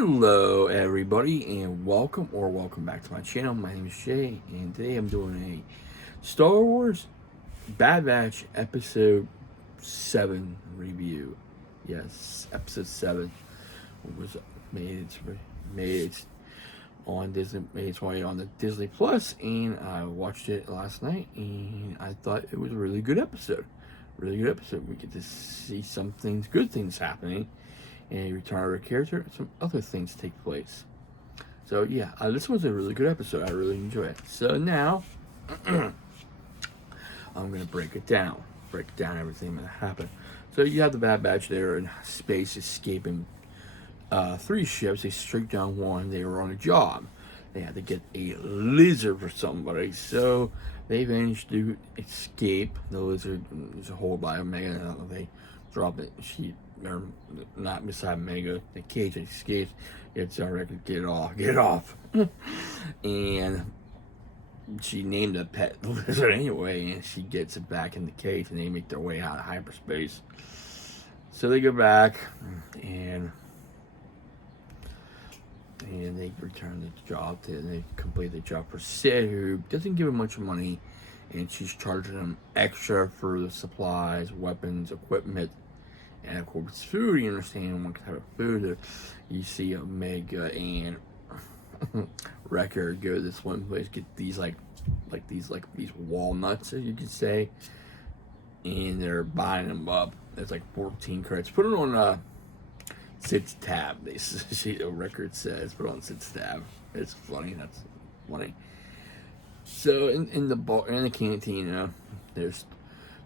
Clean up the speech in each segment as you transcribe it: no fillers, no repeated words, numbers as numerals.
Hello everybody and welcome back to my channel. My name is Shay and today I'm doing a Star Wars Bad Batch episode 7 review. Yes, episode 7 was made its on Disney, made its way on the Disney Plus, and I watched it last night and I thought it was a really good episode. Really good episode. We get to see some things, good things happening, and return of a character, some other things take place. So yeah, this was a really good episode. I really enjoyed it. So now I'm gonna break down everything that happened. So you have the Bad Batch there in space, escaping 3 ships. They struck down one. They were on a job. They had to get a lizard for somebody. So they managed to escape. The lizard is held by Omega. They drop it. Or not beside Omega. The cage escapes. It's already get it off. And she named the pet lizard anyway, and she gets it back in the cage, and they make their way out of hyperspace. So they go back, and they return the job they complete the job for Sid, who doesn't give him much money, and she's charging him extra for the supplies, weapons, equipment, and of course food. You understand what type of food. You see Omega and Wrecker go to this one place, get these these walnuts, as you could say, and they're buying them up. There's like 14 credits. Put it on Sid's tab. They see the record says put on Sid's tab. It's funny. That's funny. So in the cantina, there's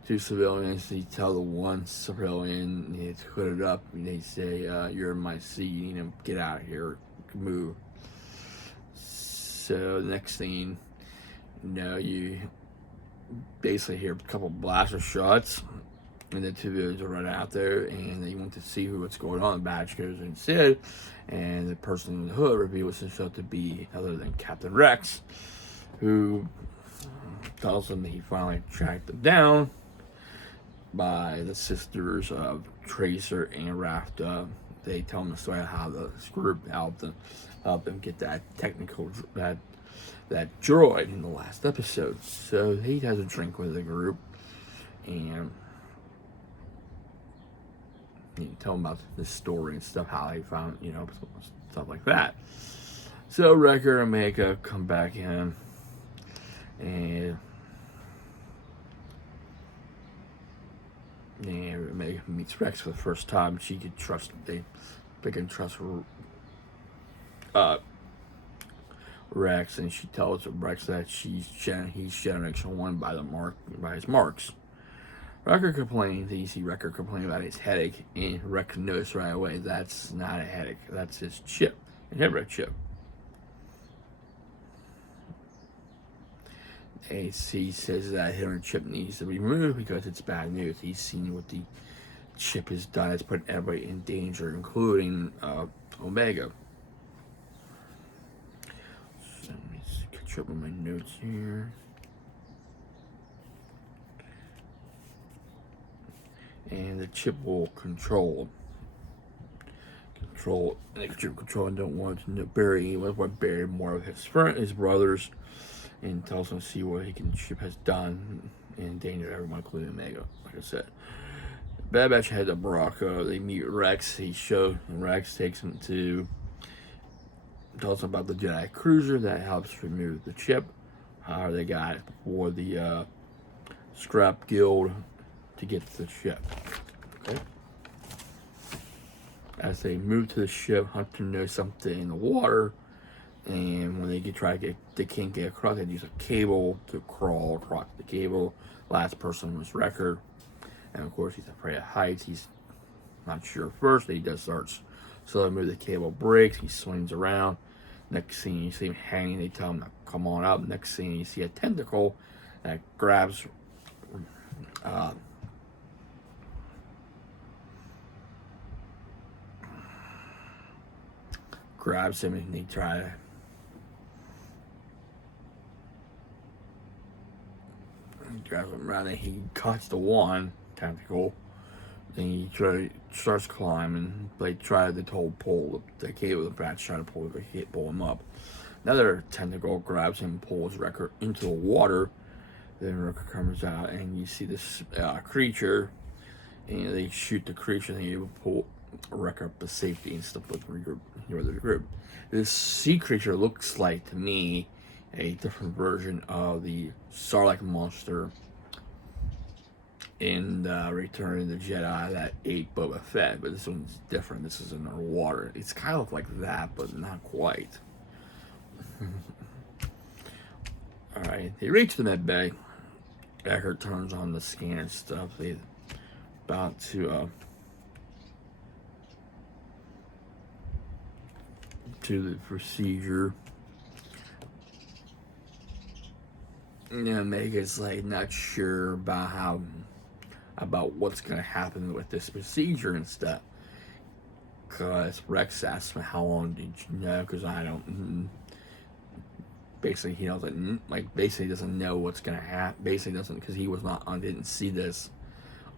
2 civilians. They tell the one civilian, it's hooded up, and they say, "You're in my seat. You need to get out of here. Move." So the next thing, you basically hear a couple blaster shots, and the 2 civilians are right out there, and they want to see what's going on. The Batch goes and Sid, and the person in the hood reveals himself to be other than Captain Rex, who tells them that he finally tracked them down by the sisters of Tracer and Rafta. They tell him the story of how this group helped them get that that droid in the last episode. So he has a drink with the group, and you tell him about the story and stuff, how he found, stuff like that. So Wrecker and Omega come back in, and Omega meets Rex for the first time. She could trust, they can trust Rex, and she tells Rex that he's Generation 1 by his marks. Wrecker complains, you see Wrecker complain about his headache, and Rex knows right away that's not a headache, that's his chip, an inhibitor chip. He says that inhibitor chip needs to be removed because it's bad news. He's seen what the chip has done. It's put everybody in danger, including Omega. So let me catch up with my notes here. And the chip will control and don't want to bury more of his brothers, and tells him to see what chip has done and endanger everyone, including Omega. Like I said, Bad Batch heads to Baraka. They meet Rex. Rex takes him tells him about the Jedi cruiser that helps remove the chip. How they got it before the scrap guild to get to the ship. Okay. As they move to the ship, Hunter knows something in the water, and when they they can't get across. They use a cable to crawl across the cable. Last person was Wrecker, and of course he's afraid of heights. He's not sure at first. He does starts. So they move, the cable breaks. He swings around. Next thing you see him hanging. They tell him to come on up. Next thing you see a tentacle that grabs him, and they try to grab him around, and he cuts the one tentacle And he starts climbing. They try the whole pull the cable. The bats try to pull him up. Another tentacle grabs him, pulls Wrecker into the water. Then Wrecker comes out, and you see this creature, and they shoot the creature, and they pull Wrecker up to safety and stuff with the group. This sea creature looks like, to me, a different version of the Sarlacc monster in Return of the Jedi that ate Boba Fett, but this one's different. This is underwater. It's kind of like that, but not quite. Alright, they reach the med bay. Eckert turns on the scanner stuff. They about to the procedure. Mega's like not sure about what's gonna happen with this procedure and stuff. Cause Rex asks me, "How long did you know?" Because I don't. Basically, he doesn't basically doesn't know what's gonna happen. Basically, doesn't, because he was not on. Didn't see this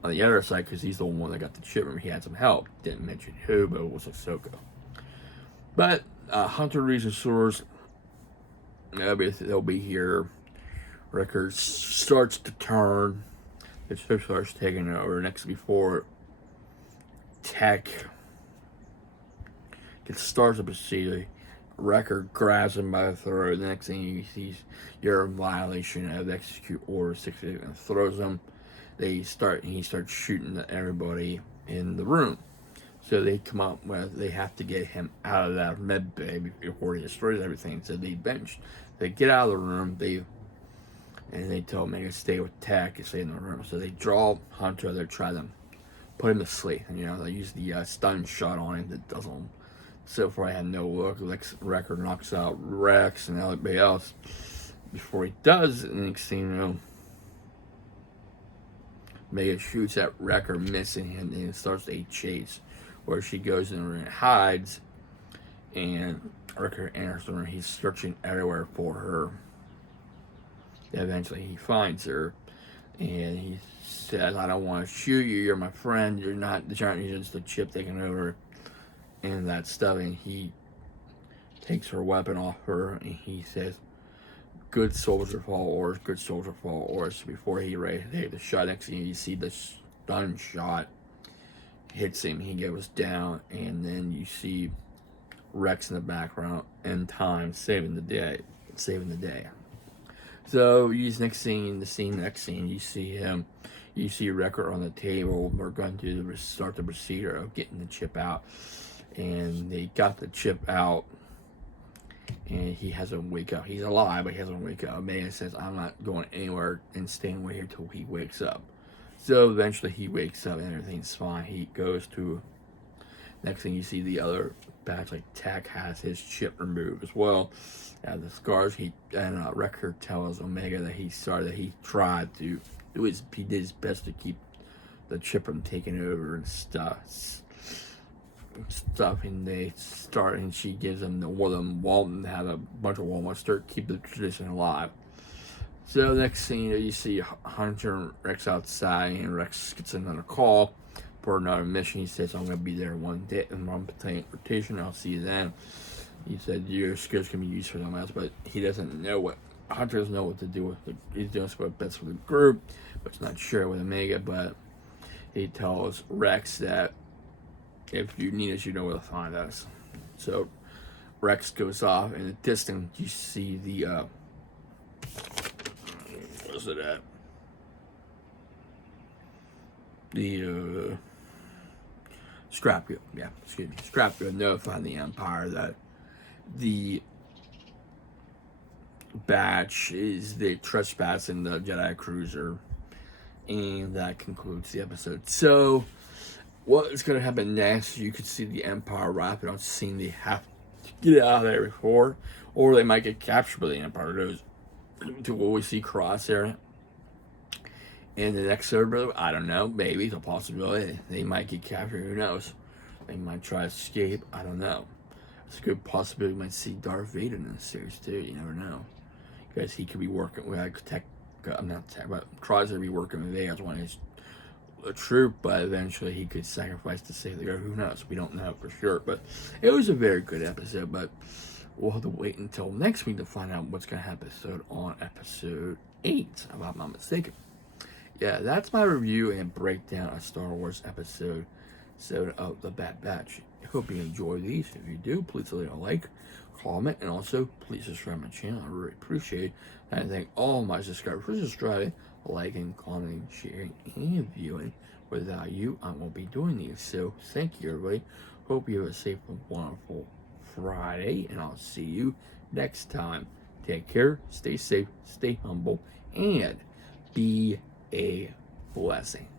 on the other side, because he's the one that got the chip. Remember, he had some help. Didn't mention who, but it was Ahsoka. But Hunter reads the source. They'll be here. Wrecker starts to turn. The ship starts taking over. Next, before Tech starts to proceed, Wrecker grabs him by the throat. The next thing he sees, you're in violation of Execute Order 60, and throws him. He starts shooting at everybody in the room. So they come up with, they have to get him out of that med bay before he destroys everything. So they get out of the room. They tell Omega to stay with Tech and stay in the room. So they draw Hunter. They try to put him to sleep. And, they use the stun shot on him that doesn't. So far, I had no luck. Wrecker knocks out Rex and everybody else. Before he does, the next thing you know, Omega shoots at Wrecker, missing him, and it starts a chase where she goes in the room and hides. And Wrecker enters the room. He's searching everywhere for her. Eventually, he finds her, and he says, "I don't want to shoot you. You're my friend. You're just a chip taking over," and that stuff. And he takes her weapon off her, and he says, "Good soldier follow orders. Good soldier follow orders." Before he ready to take the shot, next thing you see the stun shot hits him. He goes down, and then you see Rex in the background, in time, saving the day. So, next scene, you see him. You see Wrecker on the table. We're going to start the procedure of getting the chip out. And they got the chip out. And he hasn't wake up. He's alive, but he hasn't wake up. Maya says, "I'm not going anywhere and staying right here till he wakes up." So eventually he wakes up and everything's fine. He goes to... Next thing you see, the other batch, like Tech, has his chip removed as well. The scars, Wrecker tells Omega that he tried to he did his best to keep the chip from taking over and stuff. And and she gives them Walton had a bunch of walnuts to keep the tradition alive. So the next scene, you see Hunter and Rex outside, and Rex gets another call for another mission. He says, "I'm going to be there one day in one rotation. I'll see you then." He said, "Your skills can be used for something else," but he doesn't know Hunter doesn't know what to do with he's doing what's best for the group, but he's not sure with Omega. But he tells Rex that if you need us, you know where to find us. So Rex goes off. In the distance, you see the where's it at? The Scrapyard, Scrapyard notified the Empire that the batch is the trespassing the Jedi cruiser, and that concludes the episode. So, what is going to happen next? You could see the Empire rapid on scene. They have to get out of there before, or they might get captured by the Empire. Goes to what we see Crosshair in the next episode. I don't know. Maybe it's a possibility. They might get captured. Who knows? They might try to escape. I don't know. It's a good possibility we might see Darth Vader in this series too. You never know, because he could be working with but tries to be working with Vader as one of his a troop, but eventually he could sacrifice to save the Earth. Who knows? We don't know for sure. But it was a very good episode. But we'll have to wait until next week to find out what's going to happen on episode 8, if I'm not mistaken. Yeah, that's my review and breakdown of Star Wars episode 7 of The Bad Batch. I hope you enjoy these. If you do, please leave a like, comment, and also please subscribe to my channel. I really appreciate it. And I thank all my subscribers for subscribing, liking, commenting, sharing, and viewing. Without you, I won't be doing these. So thank you, everybody. Hope you have a safe and wonderful Friday, and I'll see you next time. Take care, stay safe, stay humble, and be a blessing.